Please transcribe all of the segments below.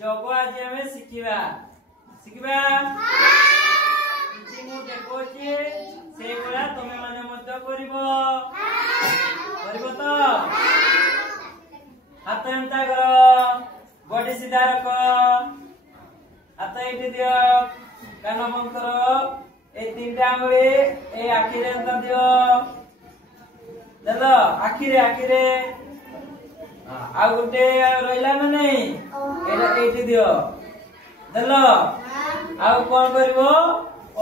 जोग आज हमें शिखिबा शिखिबा किछि मु देखोछि से गुला तमे माने मध्य करिवो करिवो तो हाथ एंता करो बॉडी सीधा रखो हाथ एठी दियो कान बंद करो ए तीनटा आंगुली ए आखिरे एंता दियो देलो आखिरे आ गुटे रोइला न नहीं एटा एठी दियो देलो आ कोन करबो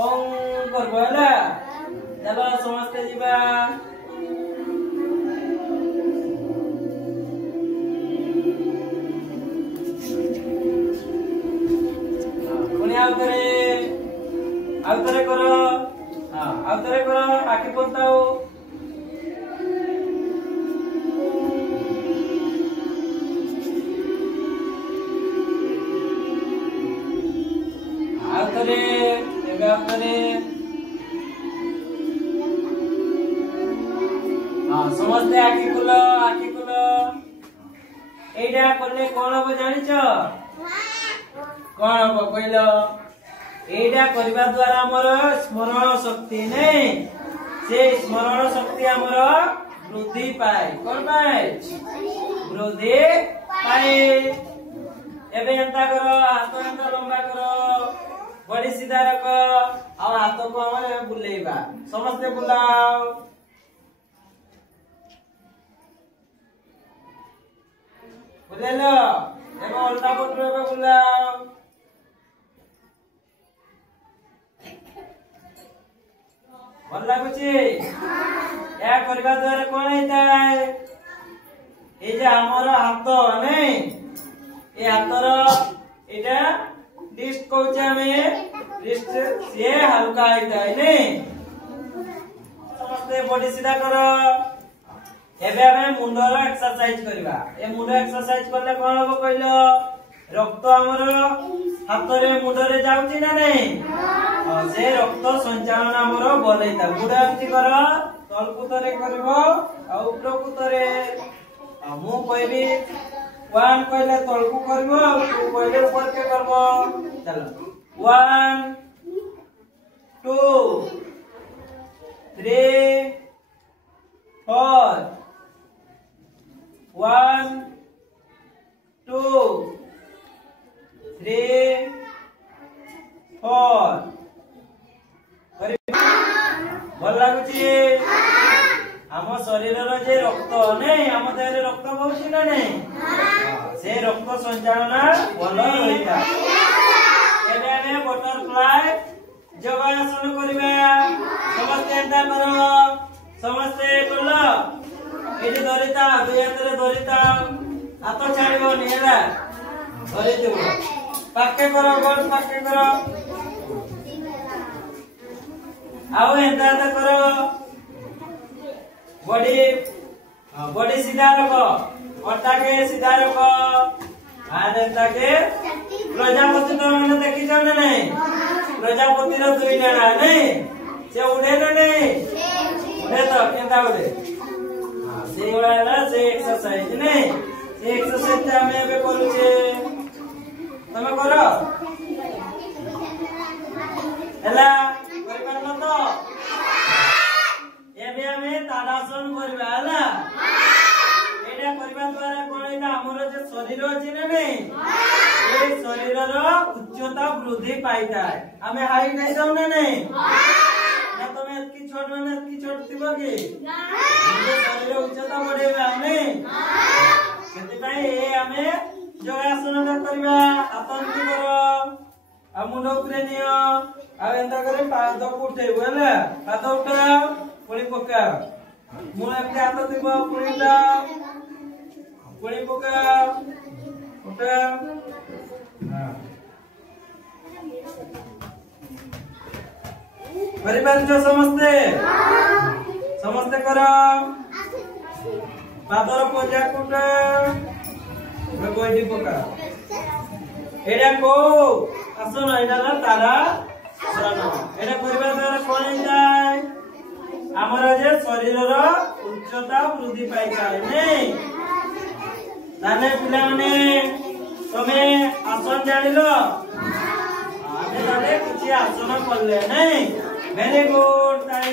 ओम करबो हला चलो समस्त जीवा आउतरे करो हां आउतरे करो आके बोलताओ आउतरे आउतरे हां समझते आके खुलो एडा करले कोन हो जानि छ कोन हो कहलो एडा करबा द्वारा हमर स्मरण शक्ति नहीं से स्मरण शक्ति हमर वृद्धि पाए कोन पाए वृद्धि पाए एबे एंता करो हाथ एंता लंबा करो बॉडी सीधा रखो और हाथ को हम बुलेइबा समस्त बुलाओ बुलेलो एबे उल्टा पटरो एबे बुलाओ भल लागुची या करबा द्वारा कोन हेताय ए जे हमर हाथ नै ए हाथर एटा डिस्क कहउचे हमें डिस्क से हल्का हेताय नै समस्त बॉडी सीधा करो एबे हमें मुंडर एक्सरसाइज करबा ए मुंड एक्सरसाइज करले कोन होबो कहलो रक्त हमर हाथरे मुंडरे जाउची ना नै से रक्त संचालन हमर बोलैता मुंड एमती करो तलकुतरे करबो आ उपरकुतरे मु कहबी 1 कहले तलकु करबो आ 2 कहले ऊपर के करबो चलो 1 2 3 4 1 2 3 4 भल लागुची हम शरीर जे रक्त नहीं हम देह रक्त बहुची ना नहीं से रक्त संचालन भल होइता एबे हमें बटरफ्लाई योगासन करिबा समस्त एंता करो समस्त करलो एजे धरिता दुई हाथ रे धरिता हाथ छाड़िबो निहला धरि देबो पाके करो गोल पाके करो आओ एंता करो बॉडी सीधा रखो अट्टा के सीधा रखो हाथ एंता के प्रजापति तो मैंने देखी जाओ ना नहीं प्रजापति रो दुई डाना नहीं से उड़े ना नहीं उड़े तो केंता उड़े हां से वाला से एक्सरसाइज नहीं से एक्सरसाइज हमें ଏବେ କରୁଛେ तमे करो एला परिपालन तो एबे हमें ताड़ासन करबा हला एडा करबा द्वारा कोन एटा हमर जे शरीर अछि ने नहीं ए शरीर रो उच्चता वृद्धि पाइता है हमें हाइट नहीं जाऊ ना नहीं ना तमे इतकी छोट माने इतकी छोट थिबो की ना शरीर उच्चता बढ़ेबा नहीं सेति पई ए हमें योगासन करबा अपन की करो आ मुंड ऊपर नियो आ एंता करे पाद को उठेबो हला पाद उठाओ पुणी पका मु एते हाथ दिबो पुणीटा पुणी पका उठा हां परिवार जो समस्ते करो पादर पंजा कुटा गोइडी पका एडा को आसन एडा तारा शरण एडा परिवार द्वारा कोन जाय हमर जे शरीर रो उच्चता वृद्धि पाई जाय नै ताने पिला माने तमे आसन जानिलो आमे ताले किछि आसन करले नहीं वेरी गुड ताई